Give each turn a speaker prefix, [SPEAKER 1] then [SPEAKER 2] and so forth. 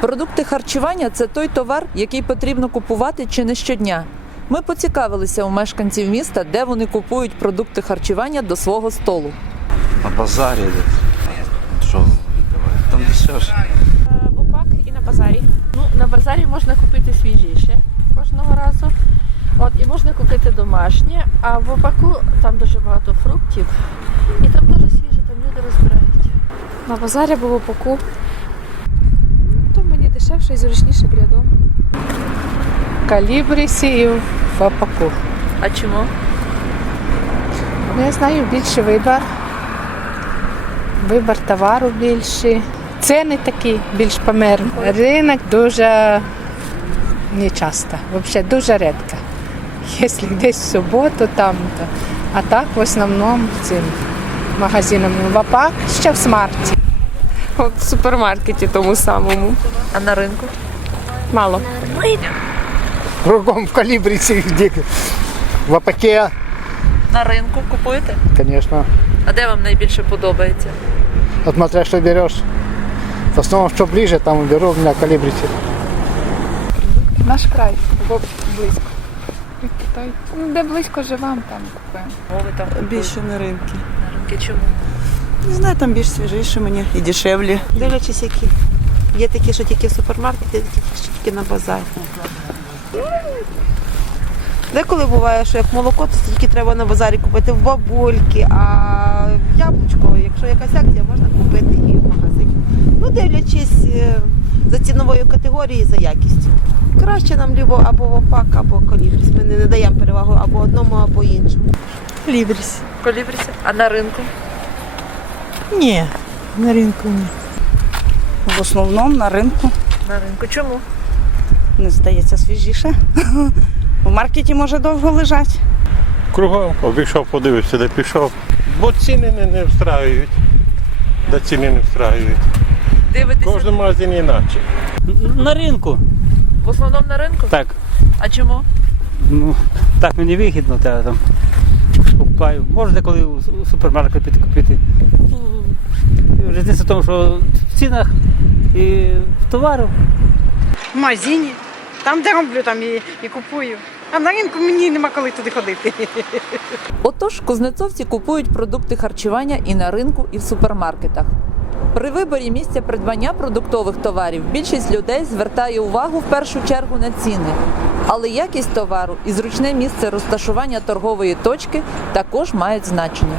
[SPEAKER 1] Продукти харчування це той товар, який потрібно купувати чи не щодня. Ми поцікавилися у мешканців міста, де вони купують продукти харчування до свого столу.
[SPEAKER 2] На базарі десь. Що? Там дешевше.
[SPEAKER 3] Е, в ОПАК і на базарі. Ну, на базарі можна купити свіжіше кожного разу. От, і можна купити домашнє, а в ОПАКу там дуже багато фруктів. І там дуже свіже, там люди розбирають.
[SPEAKER 4] На базарі або в опаку. Дешевше і зручніше біля дому.
[SPEAKER 5] калібрісі і в опаку.
[SPEAKER 1] А чому?
[SPEAKER 5] Ну, Я знаю більше вибір. Вибір товару більший. Ціни такі більш помірні. Ринок дуже не часто, взагалі дуже рідко. Якщо десь в суботу там, то. а так в основному цим магазинам в ОПАК ще в смарті.
[SPEAKER 4] От в супермаркеті тому самому.
[SPEAKER 1] А на ринку?
[SPEAKER 4] Мало.
[SPEAKER 6] Кругом в калибре где в апаке,
[SPEAKER 1] На ринку купуєте?
[SPEAKER 6] конечно.
[SPEAKER 1] А де вам найбільше подобається?
[SPEAKER 6] Вот смотря что берешь. В основном, что ближе, там беру, у меня калибрите.
[SPEAKER 5] Наш край, бо близько. Від Китаю. Ну, де близько живемо, там купуємо.
[SPEAKER 1] Мови там
[SPEAKER 7] Більше на ринки.
[SPEAKER 1] на ринки чому?
[SPEAKER 7] Не знаю, там більш свіжіше мені і дешевлі.
[SPEAKER 8] Дивлячись, які. Є такі, що тільки в супермаркеті, є такі, що тільки на базарі. Деколи буває, що як молоко, то тільки треба на базарі купити в бабульки, а яблучко, якщо якась акція, можна купити і в магазині. Ну, дивлячись е, за ціновою категорією, за якістю. Краще нам лібо або в ОПАК, або колібріс. Ми не надаємо перевагу або одному, або іншому.
[SPEAKER 7] Лібріс.
[SPEAKER 1] Колібріся? А на ринку?
[SPEAKER 7] Ні, на ринку ні. В основному на ринку
[SPEAKER 1] На ринку. Чому?
[SPEAKER 7] не здається свіжіше. В маркеті може довго лежать.
[SPEAKER 9] Кругом обійшов, подивився, де пішов. Бо ціни не, не встраюють. Де ціни не встраюють.
[SPEAKER 1] Дивитеся
[SPEAKER 9] Кожен магазин інакше.
[SPEAKER 10] На ринку,
[SPEAKER 1] в основному на ринку?
[SPEAKER 10] так.
[SPEAKER 1] А чому?
[SPEAKER 10] Ну, так мені вигідно, та там купаю. Можна коли у супермаркет піти купити. Різниця в тому, що в цінах і в товару.
[SPEAKER 11] В магазині, там, де роблю, там і, і купую. А на ринку мені нема коли туди ходити.
[SPEAKER 1] Отож, кузнецовці купують продукти харчування і на ринку, і в супермаркетах. При виборі місця придбання продуктових товарів більшість людей звертає увагу в першу чергу на ціни. Але якість товару і зручне місце розташування торгової точки також мають значення.